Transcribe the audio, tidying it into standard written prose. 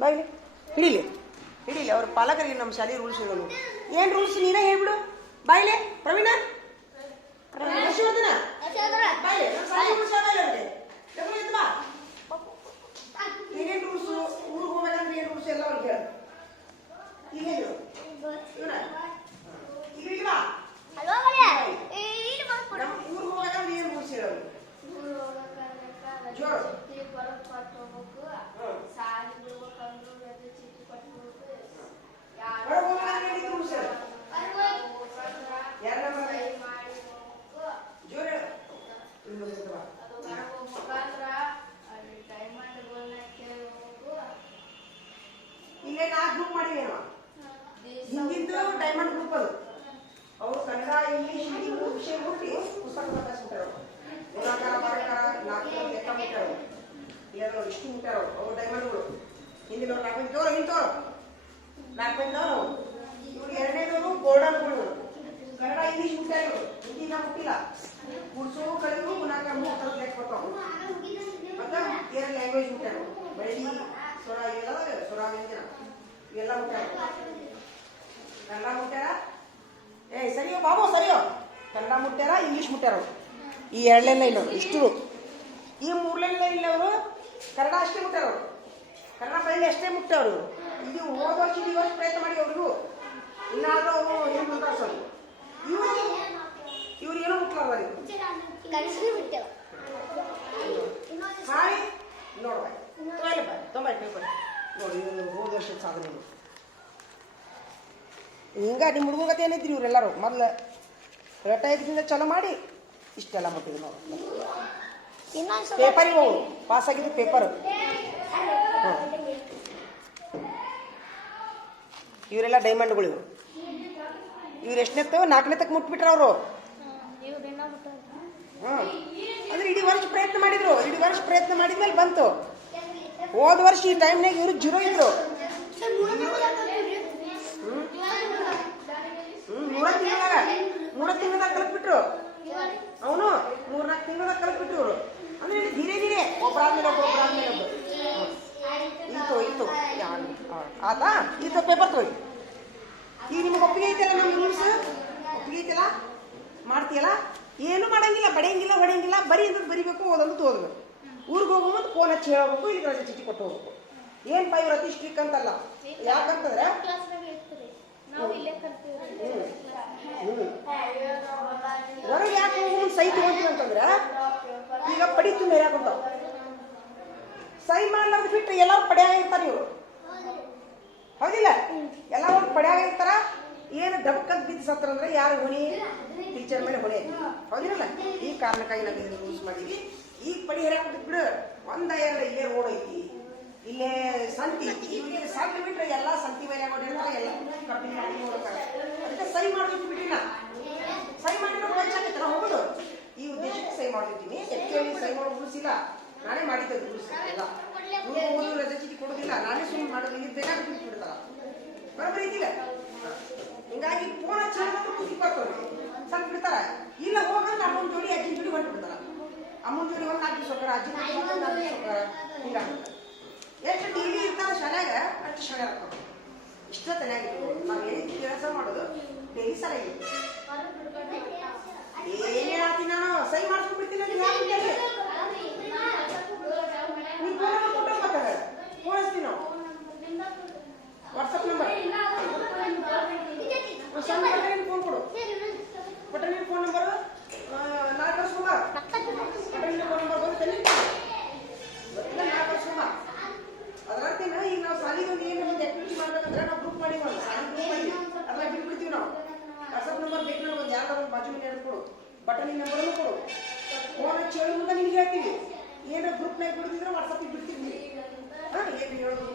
ಬಾಯ್ಲಿ ಹಿಡೀಲಿ ಹಿಡೀಲಿ ಅವ್ರ ಪಾಲಕರಿಗೆ ನಮ್ಮ ಶಾಲೆ ರೂಲ್ಸ್ ಇರೋನು ಏನು ರೂಲ್ಸ್ ನೀನೇ ಹೇಳ್ಬಿಡು ಬಾಯ್ಲೆ ಪ್ರವೀಣ ಯಶೋಧನ ಬಾಯ್ಲೆ ನಮ್ಮ ಶಾಲೆ ರೂಲ್ಸ್ ಯಾವ್ದು ಏನೇನು ರೂಲ್ಸು ಊರಿಗೆ ಹೋಗ್ಬೇಕಂದ್ರೆ ಏನು ರೂಲ್ಸ್ ಎಲ್ಲ ಅವ್ರಿಗೆ ಹೇಳು ಇಲ್ಲೇನು ಇವನ ಇಲ್ವಾ ನಮ್ಮ ಊರಿಗೆ ಹೋಗ್ಬೇಕಂದ್ರೆ ಏನು ರೂಲ್ಸ್ ಹೇಳೋರು ಜೋರು ಇಲ್ಲೇ ನಾ ಗ್ರೂಪ್ ಮಾಡಿವೇನೋ ಹಿಂದಿದ್ದು ಡೈಮಂಡ್ ಗ್ರೂಪ್ ಅದು ಅವರು ಕನ್ನಡ ಇಂಗ್ಲಿಷ್ ಹಿಂದಿ ವಿಷಯ ಹುಟ್ಟಿ ಪುಸ್ತಕ ಬರ್ತಾರ ಗುಣಾಕಾರ ಭಾಗಾಕಾರ ನಾಲ್ಕು ಲೆಕ್ಕ ಮುಟ್ಟಾರ ಇಲ್ಲ ಇಷ್ಟು ಮುಟ್ಟಾರ ಅವ್ರು ಡೈಮಂಡ್ಗಳು ಹಿಂದಿನವ್ರು 4 ಮಂದಿ ತೋರು ಹಿಂತೋರು 4 ಮಂದಿ ಇವ್ರು ಎರಡನೇದವರು ಗೋಲ್ಡನ್ಗಳು ಕನ್ನಡ ಇಂಗ್ಲಿಷ್ ಮುಟ್ಟಾರ ಇವರು ಹಿಂದಿ ನಾ ಮುಟ್ಟಿಲ್ಲ ಕುಡ್ಸೋ ಕಳೆದು ಗುಣಾಕಾರ 3 ಥರದ ಲೆಕ್ಕ ಬರ್ತಾವ ಮತ್ತೆ 2 ಲ್ಯಾಂಗ್ವೇಜ್ ಮುಟ್ಟಾರ ಬೆಳ್ಳಿ ಸ್ವರ ಇವೆಲ್ಲ ಸ್ವರ ವ್ಯಂಜನ ಇವೆಲ್ಲ ಮುಟ್ಟಾರ ಕನ್ನಡ ಮುಟ್ಟಾರ ಏ ಸರಿಯೋ ಬಾಬು ಸರಿಯೋ ಕನ್ನಡ ಮುಟ್ಟಾರ ಇಂಗ್ಲಿಷ್ ಮುಟ್ಟಾರ ಈ 2 ಲೈನ್ ಇಲ್ಲ ಇಷ್ಟು ಈ 3 ಲೈನ್ ಇಲ್ಲ ಅವರು ಕನ್ನಡ ಅಷ್ಟೇ ಮುಟ್ಟಾರವ್ರು ಕನ್ನಡ ಬೈಲಿ ಅಷ್ಟೇ ಮುಟ್ಟವ್ರು ಇದು ಹೋದ ವರ್ಷ ಈ ವರ್ಷ ಪ್ರಯತ್ನ ಮಾಡಿ ಅವ್ರಿಗೂ ಇನ್ನಾದ್ರೂ ಅವರು ಏನು ಮುಂದೆ ಸರ್ ಇವ್ರು ಏನೋ ಮುಟ್ಲಾರ ಹಾಯ್ ನೋಡ್ಬಾಯ್ ತೊಂಬತ್ತು ನೋಡಿ ಹೋದ ವರ್ಷದ ಸಾಧನೆ ಹಿಂಗ ನಿಮ್ಮ ಹುಡುಗತೆ ಏನಿದ್ರಿ ಇವರೆಲ್ಲರೂ ಮೊದಲು ರಟ ಇದರಿಂದ ಚಲೋ ಮಾಡಿ ಇಷ್ಟೆಲ್ಲ ಮುಟ್ಟಿದ್ರು ನಾವು ಪೇಪರಿಗೆ ಹೋಗು ಪಾಸ್ ಆಗಿದ್ದು ಪೇಪರ್ ಇವರೆಲ್ಲ ಡೈಮಂಡ್ಗಳು ಇವ್ರು ಎಷ್ಟನೇತ್ತವ 4ನೇ ತಕ್ಕ ಮುಟ್ಬಿಟ್ರ ಅವರು ಅಂದ್ರೆ ಇಡೀ ವರ್ಷ ಪ್ರಯತ್ನ ಮಾಡಿದ್ರು ಇಡೀ ವರ್ಷ ಪ್ರಯತ್ನ ಮಾಡಿದ್ಮೇಲೆ ಬಂತು ಹೋದ ವರ್ಷ ಈ ಟೈಮ್ನಾಗ ಇವರು 0 ಇದ್ರು 3 ತಿಂಗಳದಾಗ ಕಲಿತ್ಬಿಟ್ರು ಅವನು 3-4 ತಿಂಗಳದಾಗ ಕಲಿತ್ಬಿಟ್ರು ಇವರು ಅಂದ್ರೆ ಧೀರೆ ಧೀರೆ ಒಬ್ಬರಾದ್ಮೇಲೆ ಒಬ್ಬರು ಇತ್ತು ಆತಾ ಇತ್ತು ಪೇಪರ್ ತೊಗೊಳ್ಳಿ ಈಗ ನಿಮ್ಗೆ ಒಪ್ಪಿಗೆ ಐತಲ್ಲ ನಮ್ಮ ರೂಲ್ಸ್ ಒಪ್ಪಿಗೆ ಐತಲ್ಲ ಮಾಡ್ತೀಯಲ್ಲ ಏನು ಮಾಡಂಗಿಲ್ಲ ಬಡಿಯಂಗಿಲ್ಲ ಹೊಡೆಯಂಗಿಲ್ಲ ಬರೀ ಅಂದ್ರೆ ಬರಿಬೇಕು ಓದೋದು ಓದಬೇಕು ಊರಿಗೆ ಹೋಗೋ ಮುಂದೆ ಫೋನ್ ಹಚ್ಚಿ ಹೇಳಬೇಕು ಇಲ್ಲಿ ರಜೆ ಚೀಟಿ ಕೊಟ್ಟು ಹೋಗ್ಬೇಕು ಏನು ಪೈ ಇವ್ರು ಅತಿ ಸ್ಟ್ರಿಕ್ ಅಂತಲ್ಲ ಯಾಕಂತಂದ್ರೆ ಹೊರಗೆ ಯಾಕೆ ಹೋಗಿ ಸೈ ತಗೊಂತೀವಿ ಅಂತಂದ್ರೆ ಈಗ ಪಡಿತು ಮೇಲೆ ಹಾಕೊಂತಾವ ಸೈ ಮಾಡ್ಲಾರ್ದು ಬಿಟ್ಟರೆ ಎಲ್ಲರೂ ಪಡ್ಯಾಗಿರ್ತಾರೆ ಇವರು ಹೌದಿಲ್ಲ ಎಲ್ಲ ಒಂದು ಪಡ್ಯಾಗಿರ್ತಾರ ಏನು ಡಬ್ಕಂತ ಬಿದ್ದು ಸತ್ರ ಅಂದ್ರೆ ಯಾರು ಹೊಣಿ ಟೀಚರ್ ಮೇಲೆ ಹೊಣೆ ಹೌದಿರಲ್ಲ ಈ ಕಾರಣಕ್ಕಾಗಿ ನಾವು ಇದನ್ನು ರೂಲ್ಸ್ ಮಾಡಿದ್ವಿ ಈಗ ಪಡಿ ಹೇಳಕ್ಕೆ ಬಿಡು 1-2 ಇಲ್ಲೇ ರೋಡ್ ಐತಿ ಇಲ್ಲೇ ಸಂತಿ ಇವ್ರಿಗೆ ಸಂತಿ ಬಿಟ್ರೆ ಎಲ್ಲ ಸಂತಿ ಮೇಲೆ ಹೊಡಿರ್ತಾರೆ ಎಲ್ಲ ಕಪ್ಪಿ ಮಾಡಿ ನೋಡ್ತಾರೆ ಅದಕ್ಕೆ ಸೈ ಮಾಡ್ಬೇಕು ಬಿಟ್ಟಿಲ್ಲ ಸೈ ಮಾಡಿದ್ರೆ ಹೆಚ್ಚಾಗತ್ತಲ್ಲ ಹೋಗೋದು ಈ ಉದ್ದೇಶಕ್ಕೆ ಸೈ ಮಾಡಿರ್ತೀನಿ ಆಕ್ಚುಲಿ ಸೈ ಮಾಡೋ ರೂಲ್ಸ್ ಇಲ್ಲ ನಾನೇ ಮಾಡಿದ್ದೆ ರೂಲ್ಸ್ ಎಲ್ಲ ಓದು ರಜೆ ಚೀಟಿ ಕೊಡೋದಿಲ್ಲ ನಾನೇ ಸುಮ್ಮನೆ ಮಾಡೋದು ಇಲ್ಲಿ ಬೇಕಾದ್ರೆ ಬಿಟ್ಬಿಡ್ತಾರ ಬರೋಬ್ಬರಿ ಇದ್ದಿಲ್ಲ ಹಿಂಗಾಗಿ ಫೋನ್ ಹಚ್ಚಿ ಸ್ವಲ್ಪ ಬಿಡ್ತಾರ ಇಲ್ಲ ಹೋಗಂದ್ರೆ ಅಮ್ಮನ ಜೋಡಿ ಅಜ್ಜಿನ ಜೋಡಿ ಹೊಂಟ್ಬಿಡ್ತಾರ ಅಮ್ಮನ ಜೋಡಿ ಒಂದು 4 ದಿವಸ ಹೋಗ್ತಾರ ಅಜ್ಜಿನ ಜೋಡಿ ಒಂದು 4 ದಿವಸ ಹೋಗ್ತಾರ ಹಿಂಗಾಗ್ಬಿಡ್ತಾರೆ ಎಷ್ಟು ಟಿವಿ ಇರ್ತಾರ ಶಾಲ್ಯಾಗ ಅಷ್ಟು ಶಾಲೆ ಆಗ್ತಾವ ಇಷ್ಟ ತಲೆಯಾಗಿತ್ತು ನಾವು ಹೇಳಿದ್ದು ಕೆಲಸ ಮಾಡೋದು ಡೈಲಿ ಸಲ ಏನ್ ಹೇಳತ್ತೀನಿ ನಾನು ಸೈ ಮಾಡ್ಸ್ಕೊಂಡ್ಬಿಡ್ತೀನಿ ಅಂತ ನೀವು ಫೋನ್ ಕೊಟ್ಟೋಗ್ಬೇಕಾಗ ಫೋನ್ ಹಚ್ತೀವಿ ನಾವು ವಾಟ್ಸಪ್ ನಂಬರ್ ಫೋನ್ ಕೊಡು ಪಟೇಲ್ ಫೋನ್ ನಂಬರ್ ನಾಳೆ ಕಳ್ಸ್ಕೊಂಬ ಪಟೇಲ್ ಫೋನ್ ನಂಬರ್ ಬಂದು ನಾಳೆ ಕಳ್ಸ್ಕೊಂಬ ಅದರರ್ಥ ಈಗ ನಾವು ಸಾಲಿಗೆ ಒಂದು ಏನು ಒಂದು ಆಕ್ಟಿವಿಟಿ ಮಾಡ್ಬೇಕಂದ್ರೆ ನಾವು ಗ್ರೂಪ್ ಮಾಡಿ ಸಾಲಿ ಗ್ರೂಪ್ ಮಾಡಿ ಅದ್ರಾಗ ಬಿಟ್ಬಿಡ್ತೀವಿ ನಾವು ವಾಟ್ಸಪ್ ನಂಬರ್ ಬೇಕು ನಾವು ಒಂದು ಯಾವ್ದಾರು ಒಂದು ಬಾಜು ಮನೆ ಕೊಡು ಬಟನ್ ನಂಬರನ್ನು ಕೊಡು ಫೋನ್ ಹಚ್ಚಿ ಹೇಳೋ ಮುಂದೆ ನಿಮ್ಗೆ ಹೇಳ್ತೀವಿ ಏನೋ ಗ್ರೂಪ್ನಾಗ ಬಿಡ್ತಿದ್ರೆ ವಾಟ್ಸಪ್ಪಿಗೆ ಬಿಡ್ತೀವಿ ಏನು ಹೇಳೋದು